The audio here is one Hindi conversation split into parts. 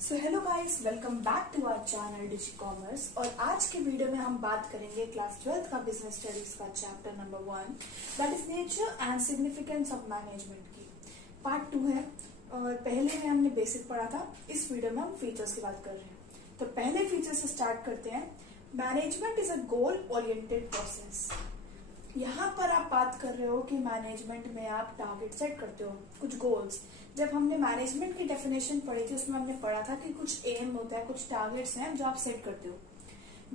So hello guys, welcome back to our channel Digi Commerce. और आज के वीडियो में हम बात करेंगे क्लास 12th का बिजनेस स्टडीज का chapter number 1 that is nature and significance of management की पार्ट 2 है। और पहले में हमने बेसिक पढ़ा था, इस वीडियो में हम फीचर्स की बात कर रहे हैं। तो पहले फीचर से स्टार्ट करते हैं। Management is a goal oriented process. यहाँ पर आप बात कर रहे हो कि मैनेजमेंट में आप टारगेट सेट करते हो, कुछ गोल्स। जब हमने मैनेजमेंट की डेफिनेशन पढ़ी थी उसमें हमने पढ़ा था कि कुछ एम होता है, कुछ टारगेट्स हैं जो आप सेट करते हो।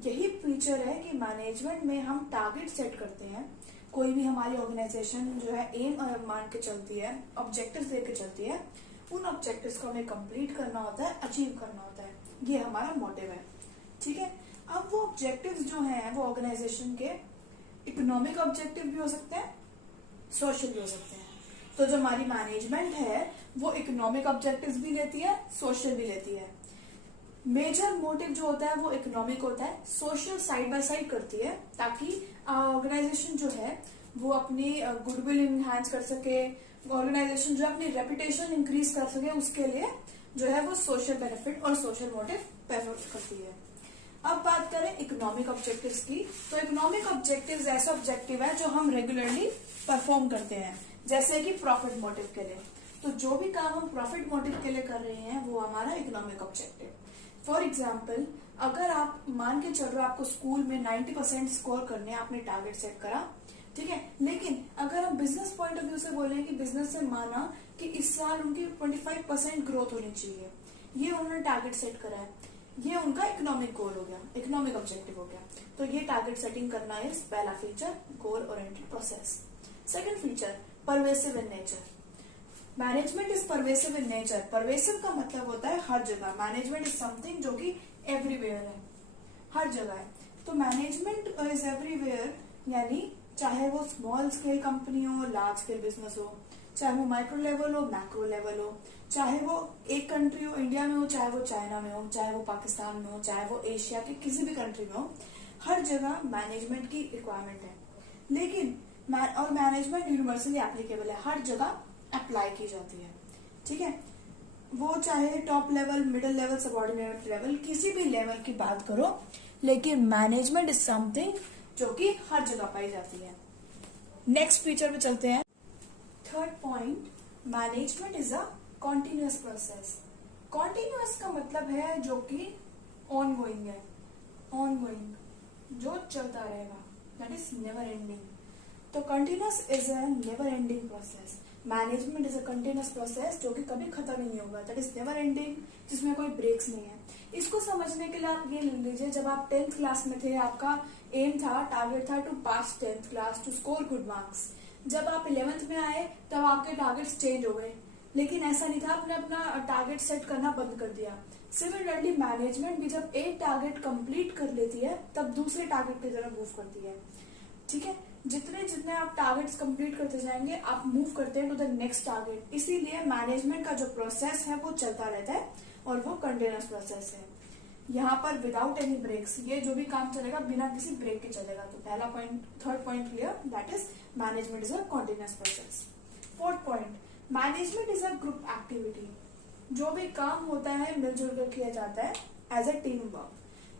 यही फीचर है कि मैनेजमेंट में हम टारगेट सेट करते हैं। कोई भी हमारी ऑर्गेनाइजेशन जो है एम मान के चलती है, ऑब्जेक्टिव्स लेके चलती है, उन ऑब्जेक्टिव्स को हमें कंप्लीट करना होता है, अचीव करना होता है। ये हमारा मोटिव है, ठीक है। अब वो ऑब्जेक्टिव्स जो है वो ऑर्गेनाइजेशन के इकोनॉमिक ऑब्जेक्टिव भी हो सकते हैं, सोशल भी हो सकते हैं। तो जो हमारी मैनेजमेंट है वो इकोनॉमिक ऑब्जेक्टिव्स भी लेती है, सोशल भी लेती है। मेजर मोटिव जो होता है वो इकोनॉमिक होता है, सोशल साइड बाय साइड करती है ताकि ऑर्गेनाइजेशन जो है वो अपनी गुडविल इनहैंस कर सके, ऑर्गेनाइजेशन जो अपनी रेपुटेशन इंक्रीज कर सके, उसके लिए जो है वो सोशल बेनिफिट और सोशल मोटिव प्रेफर करती है। अब बात करें इकोनॉमिक ऑब्जेक्टिव्स की, तो इकोनॉमिक ऑब्जेक्टिव्स ऐसे ऑब्जेक्टिव है जो हम रेगुलरली परफॉर्म करते हैं, जैसे कि प्रॉफिट मोटिव के लिए। तो जो भी काम हम प्रॉफिट मोटिव के लिए कर रहे हैं वो हमारा इकोनॉमिक ऑब्जेक्टिव। फॉर एग्जाम्पल, अगर आप मान के चल रहे हो आपको स्कूल में 90% स्कोर करने, आपने टारगेट सेट करा, ठीक है। लेकिन अगर हम बिजनेस पॉइंट ऑफ व्यू से बोले कि बिजनेस से माना कि इस साल उनकी 25% ग्रोथ होनी चाहिए, ये उन्होंने टारगेट सेट करा है, ये उनका इकोनॉमिक गोल हो गया, इकोनॉमिक ऑब्जेक्टिव हो गया। तो ये टारगेट सेटिंग करना है पहला feature, goal oriented process. Second feature, pervasive in nature. Management is pervasive in nature. Pervasive का मतलब होता है हर जगह। मैनेजमेंट इज समथिंग जो कि एवरीवेयर है, हर जगह है। तो मैनेजमेंट इज एवरीवेयर, यानी चाहे वो स्मॉल स्केल कंपनी हो, लार्ज स्केल बिजनेस हो, चाहे वो माइक्रो लेवल हो, मैक्रो लेवल हो, चाहे वो एक कंट्री हो, इंडिया में हो, चाहे वो चाइना में हो, चाहे वो पाकिस्तान में हो, चाहे वो एशिया के किसी भी कंट्री में हो, हर जगह मैनेजमेंट की रिक्वायरमेंट है। लेकिन और मैनेजमेंट यूनिवर्सली एप्लीकेबल है, हर जगह अप्लाई की जाती है, ठीक है। वो चाहे top level, middle level, subordinate level, किसी भी लेवल की बात करो, लेकिन मैनेजमेंट इज समथिंग जो कि हर जगह पाई जाती है। नेक्स्ट फीचर पे चलते हैं। Third point, management is a continuous process. Continuous का मतलब है जो कि ऑनगोइंग है, ऑनगोइंग, जो चलता रहेगा, दैट इज नेवर एंडिंग। तो continuous is a never ending process. Management is a continuous process जो कि कभी खत्म ही नहीं होगा, दैट इज नेवर एंडिंग, जिसमें कोई ब्रेक्स नहीं है। इसको समझने के लिए आप ये ले लीजिए, जब आप 10th क्लास में थे, आपका एम था, टारगेट था to pass 10th class, to score good marks. जब आप 11th में आए तब आपके टारगेट्स चेंज हो गए, लेकिन ऐसा नहीं था, आपने अपना टारगेट सेट करना बंद कर दिया। सिमिलरली मैनेजमेंट भी जब एक टारगेट कंप्लीट कर लेती है तब दूसरे टारगेट की तरफ मूव करती है, ठीक है। जितने जितने आप टारगेट्स कंप्लीट करते जाएंगे आप मूव करते हैं टू द नेक्स्ट टारगेट। इसीलिए मैनेजमेंट का जो प्रोसेस है वो चलता रहता है और वो कंटिन्यूअस प्रोसेस है। यहाँ पर विदाउट एनी ब्रेक्स, ये जो भी काम चलेगा बिना किसी ब्रेक के चलेगा। तो पहला point, third point clear, that is management is a continuous process. Fourth point, management is a group activity. जो भी काम होता है मिलजुल कर किया जाता है एज अ टीम वर्क।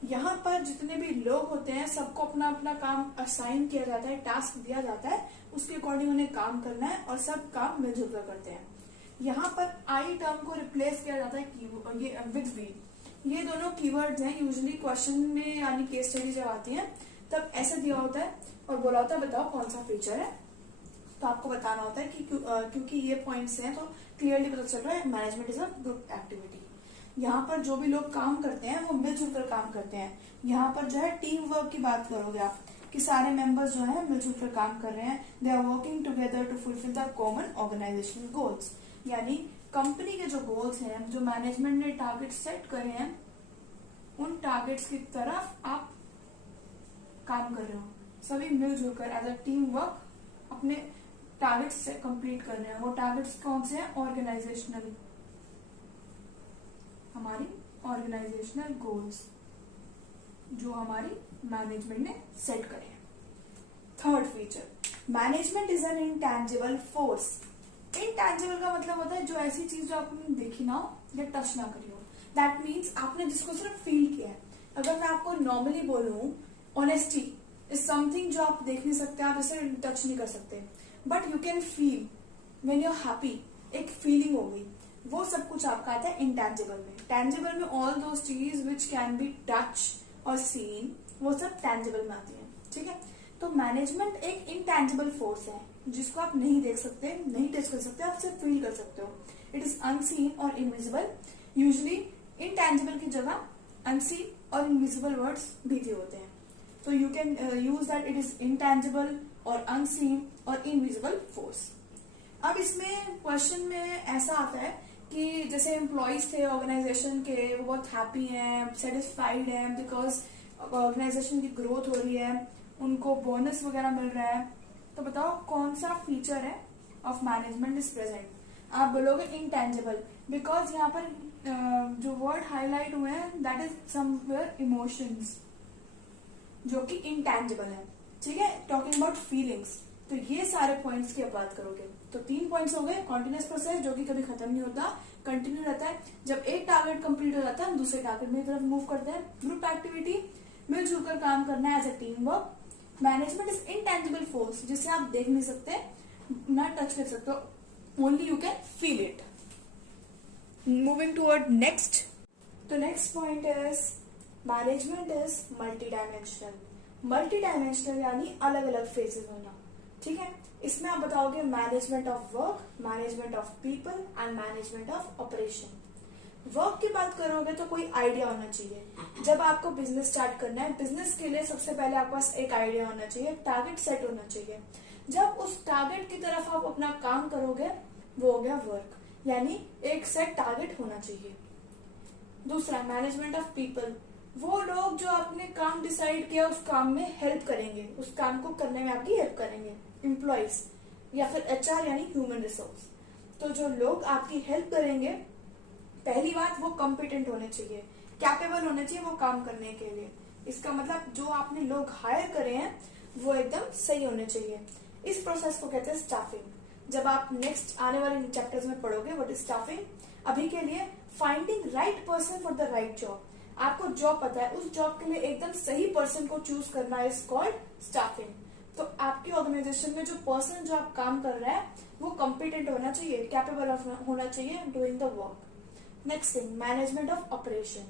यहाँ पर जितने भी लोग होते हैं सबको अपना अपना काम असाइन किया जाता है, टास्क दिया जाता है, उसके अकॉर्डिंग उन्हें काम करना है और सब काम मिलजुल कर करते हैं। यहाँ पर आई टर्म को रिप्लेस किया जाता है विद वी। ये दोनों कीवर्ड्स हैं, यूजुअली क्वेश्चन में यानी केस स्टडी जब आती है तब ऐसे दिया होता है और बोला होता है बताओ कौन सा फीचर है। तो आपको बताना होता है कि क्योंकि ये पॉइंट्स हैं तो क्लियरली पता चल रहा है management is a group activity. यहाँ पर जो भी लोग काम करते हैं वो मिलजुल कर काम करते हैं। यहाँ पर जो है टीम वर्क की बात करोगे आप कि सारे मेंबर्स जो है मिलजुल कर काम कर रहे हैं, they are working together to fulfil the common organisational goals. यानी कंपनी के जो गोल्स हैं, जो मैनेजमेंट ने टारगेट सेट करे हैं, उन टारगेट्स की तरफ आप काम कर रहे हो, सभी मिलजुल कर एज अ टीम वर्क अपने टारगेट्स से कंप्लीट कर रहे हैं। वो टारगेट्स कौन से हैं? ऑर्गेनाइजेशनल, हमारी ऑर्गेनाइजेशनल गोल्स जो हमारी मैनेजमेंट ने सेट करे हैं। Third feature, management is an intangible force. Intangible का मतलब होता है जो ऐसी चीज जो आपने देखी ना हो या टच ना करी हो, दैट मीन्स आपने जिसको सिर्फ फील किया है। अगर मैं आपको नॉर्मली बोलूं, ऑनेस्टी इज समथिंग जो आप देख नहीं सकते, आप इसे टच नहीं कर सकते, but you can feel when you are happy, एक फीलिंग हो गई। वो सब कुछ आपका आता है इंटेंजिबल में। टेंजिबल में ऑल दोज चीज विच कैन बी टच और सीन, वो सब टेंजिबल में आती है। ठीक है, तो मैनेजमेंट एक इनटेंजिबल फोर्स है जिसको आप नहीं देख सकते, नहीं टच कर सकते, आप सिर्फ फील कर सकते हो। इट इज अनसीन और इनविजिबल। यूजली इनटेंजिबल की जगह अनसीन और इनविजिबल वर्ड्स भी दिए होते हैं। तो you can use that it is intangible और अनसीन और इनविजिबल फोर्स। अब इसमें क्वेश्चन में ऐसा आता है कि जैसे एम्प्लॉयज थे ऑर्गेनाइजेशन के, वो बहुत हैप्पी हैं, सेटिस्फाइड हैं, बिकॉज ऑर्गेनाइजेशन की ग्रोथ हो रही है, उनको बोनस वगैरह मिल रहा है। तो बताओ कौन सा फीचर है ऑफ मैनेजमेंट इज प्रेजेंट? आप बोलोगे इंटेंजिबल, बिकॉज यहाँ पर जो वर्ड हाईलाइट हुए हैं दैट इज समवेयर इमोशंस, जो कि इंटेंजिबल है। ठीक है, टॉकिंग अबाउट फीलिंग्स। तो ये सारे पॉइंट्स की आप बात करोगे तो 3 पॉइंट्स हो गए। कॉन्टिन्यूस प्रोसेस जो कि कभी खत्म नहीं होता, कंटिन्यू रहता है। जब एक टारगेट कंप्लीट हो जाता है हम दूसरे टारगेट में तरफ मूव करते हैं। ग्रुप एक्टिविटी, मिलजुल कर काम करना है as a teamwork. Management is intangible force, जिसे आप देख नहीं सकते, ना टच कर सकते हो, only you can feel it. Moving toward next, तो next point is management is multi dimensional. Multi dimensional यानी अलग अलग फेजेस होना। ठीक है, इसमें आप बताओगे management of work, management of people and management of operation. Work की बात करोगे तो कोई आइडिया होना चाहिए। जब आपको बिजनेस स्टार्ट करना है, बिजनेस के लिए सबसे पहले आपके पास एक आइडिया होना चाहिए, टारगेट सेट होना चाहिए। जब उस टारगेट की तरफ आप अपना काम करोगे, वो हो गया वर्क, यानी एक सेट टारगेट होना चाहिए। दूसरा मैनेजमेंट ऑफ पीपल, वो लोग जो आपने काम डिसाइड किया उस काम में हेल्प करेंगे, उस काम को करने में आपकी हेल्प करेंगे। एम्प्लॉइज या फिर एचआर यानी ह्यूमन रिसोर्स। तो जो लोग आपकी हेल्प करेंगे, पहली बात वो कॉम्पिटेंट होने चाहिए, कैपेबल होने चाहिए वो काम करने के लिए। इसका मतलब जो आपने लोग हायर करे हैं वो एकदम सही होने चाहिए। इस प्रोसेस को कहते हैं स्टाफिंग। जब आप नेक्स्ट आने वाले चैप्टर्स में पढ़ोगे व्हाट इज स्टाफिंग। अभी के लिए finding right person for the right job. आपको जॉब पता है, उस जॉब के लिए एकदम सही पर्सन को चूज करना इज कॉल्ड स्टाफिंग। तो आपकी ऑर्गेनाइजेशन में जो पर्सन जो आप काम कर रहा है वो कॉम्पिटेंट होना चाहिए, कैपेबल होना चाहिए doing the work. Next thing management of operation.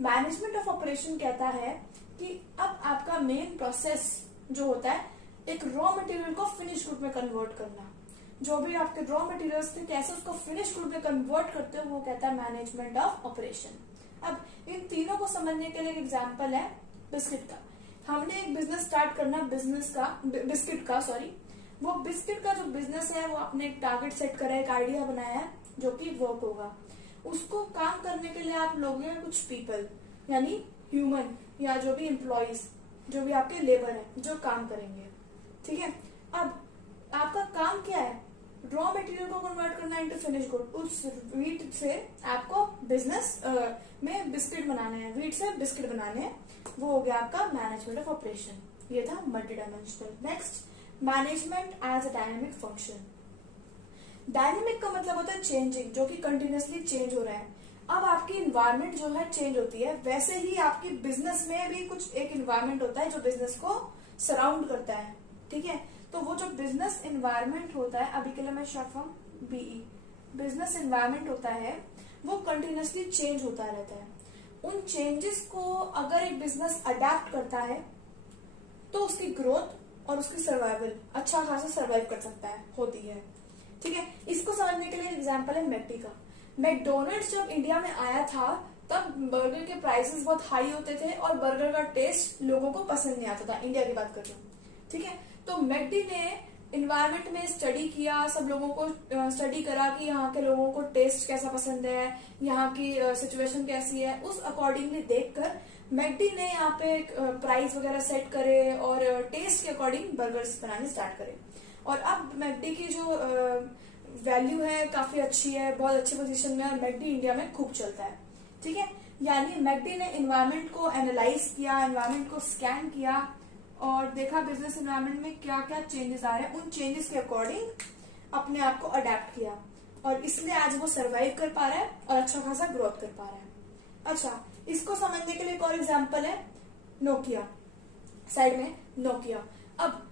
Management of operation कहता है कि अब आपका मेन प्रोसेस जो होता है एक रॉ मटेरियल को फिनिश गुड में कन्वर्ट करना। जो भी आपके रॉ मटेरियल्स थे कैसे उसको फिनिश गुड में कन्वर्ट करते हो वो कहता है मैनेजमेंट ऑफ ऑपरेशन। अब इन तीनों को समझने के लिए एक एग्जांपल है बिस्किट का। हमने एक बिजनेस स्टार्ट करना बिस्किट का वो बिस्किट का जो बिजनेस है वो आपने एक टारगेट सेट करा है, एक आइडिया बनाया है जो कि वर्क होगा। उसको काम करने के लिए आप लोगे कुछ पीपल यानी ह्यूमन या जो भी एम्प्लॉइज, जो भी आपके लेबर है जो काम करेंगे। ठीक है, अब आपका काम क्या है? रॉ मटेरियल को कन्वर्ट करना इनटू फिनिश गुड। उस वीट से आपको बिजनेस में बिस्किट बनाने हैं, वीट से बिस्किट बनाने हैं, वो हो गया आपका मैनेजमेंट ऑफ ऑपरेशन। ये था multidimensional. Next management as a dynamic function. Dynamic का मतलब होता है चेंजिंग, जो कि कंटिन्यूअसली चेंज हो रहा है। अब आपकी इन्वायरमेंट जो है चेंज होती है, वैसे ही आपकी बिजनेस में भी कुछ एक इन्वायरमेंट होता है जो बिजनेस को सराउंड करता है। ठीक है, तो वो जो बिजनेस इन्वायरमेंट होता है, अभी के लिए मैं short form BE, business environment होता है, वो कंटिन्यूअसली चेंज होता रहता है। उन चेंजेस को अगर एक बिजनेस अडेप्ट करता है तो उसकी ग्रोथ और उसकी सर्वाइवल अच्छा खासा सर्वाइव कर सकता है, होती है। ठीक है, इसको समझने के लिए एग्जांपल है मैकडी का। मैकडोनल्ड्स जब इंडिया में आया था तब बर्गर के प्राइसेस बहुत हाई होते थे और बर्गर का टेस्ट लोगों को पसंद नहीं आता था। इंडिया की बात कर रही हूँ। ठीक है, तो मैकडी ने इन्वायरमेंट में स्टडी किया, सब लोगों को स्टडी करा कि यहाँ के लोगों को टेस्ट कैसा पसंद है, यहाँ की सिचुएशन कैसी है। उस अकॉर्डिंगली देखकर मैकडी ने यहाँ पे प्राइस वगैरह सेट करे और टेस्ट के अकॉर्डिंग बर्गर्स बनाने स्टार्ट करे। और अब मैकडी की जो वैल्यू है काफी अच्छी है, बहुत अच्छी पोजीशन में, और मैकडी इंडिया में खूब चलता है। ठीक है, यानी मैकडी ने इन्वायरमेंट को एनालाइज किया, इन्वायरमेंट को स्कैन किया और देखा बिजनेस एनवायरनमेंट में क्या क्या चेंजेस आ रहे हैं, उन चेंजेस के अकॉर्डिंग अपने आप को अडेप्ट किया और इसलिए आज वो सरवाइव कर पा रहा है और अच्छा खासा ग्रोथ कर पा रहा है। अच्छा, इसको समझने के लिए एक और एग्जांपल है नोकिया। साइड में नोकिया। अब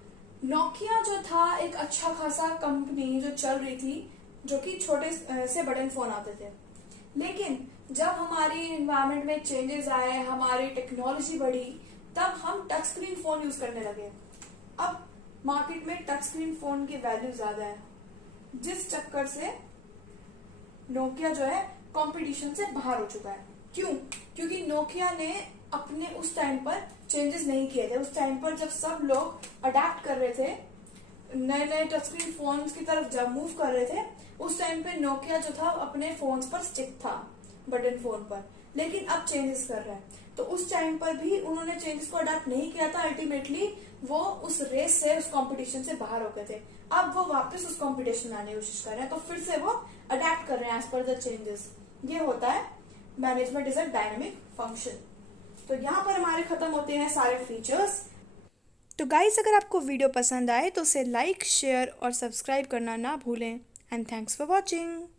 नोकिया जो था एक अच्छा खासा कंपनी जो चल रही थी, जो कि छोटे से बटन फोन आते थे। लेकिन जब हमारी एनवायरनमेंट में चेंजेस आए, हमारी टेक्नोलॉजी बढ़ी, तब हम टच स्क्रीन फोन यूज करने लगे। अब मार्केट में टच स्क्रीन फोन की वैल्यू ज्यादा है, जिस चक्कर से नोकिया जो है कंपटीशन से बाहर हो चुका है। क्यों? क्योंकि नोकिया ने अपने उस टाइम पर चेंजेस नहीं किए थे। उस टाइम पर जब सब लोग अडेप्ट कर रहे थे, नए नए टच स्क्रीन फोन की तरफ जब मूव कर रहे थे, उस टाइम पे नोकिया जो था अपने फोन्स पर स्टिक था, बटन फोन पर। लेकिन अब चेंजेस कर रहा है, तो उस टाइम पर भी उन्होंने चेंजेस को अडेप्ट नहीं किया था। अल्टीमेटली वो उस रेस से, उस कंपटीशन से बाहर हो गए थे। अब वो वापस उस कंपटीशन में आने की कोशिश कर रहे हैं, तो फिर से वो अडेप्ट कर रहे हैं एज पर द चेंजेस। ये होता है management is a dynamic function. तो यहाँ पर हमारे खत्म होते हैं सारे फीचर्स। तो गाइस, अगर आपको वीडियो पसंद आए तो उसे लाइक, शेयर और सब्सक्राइब करना ना भूलें। And thanks for watching.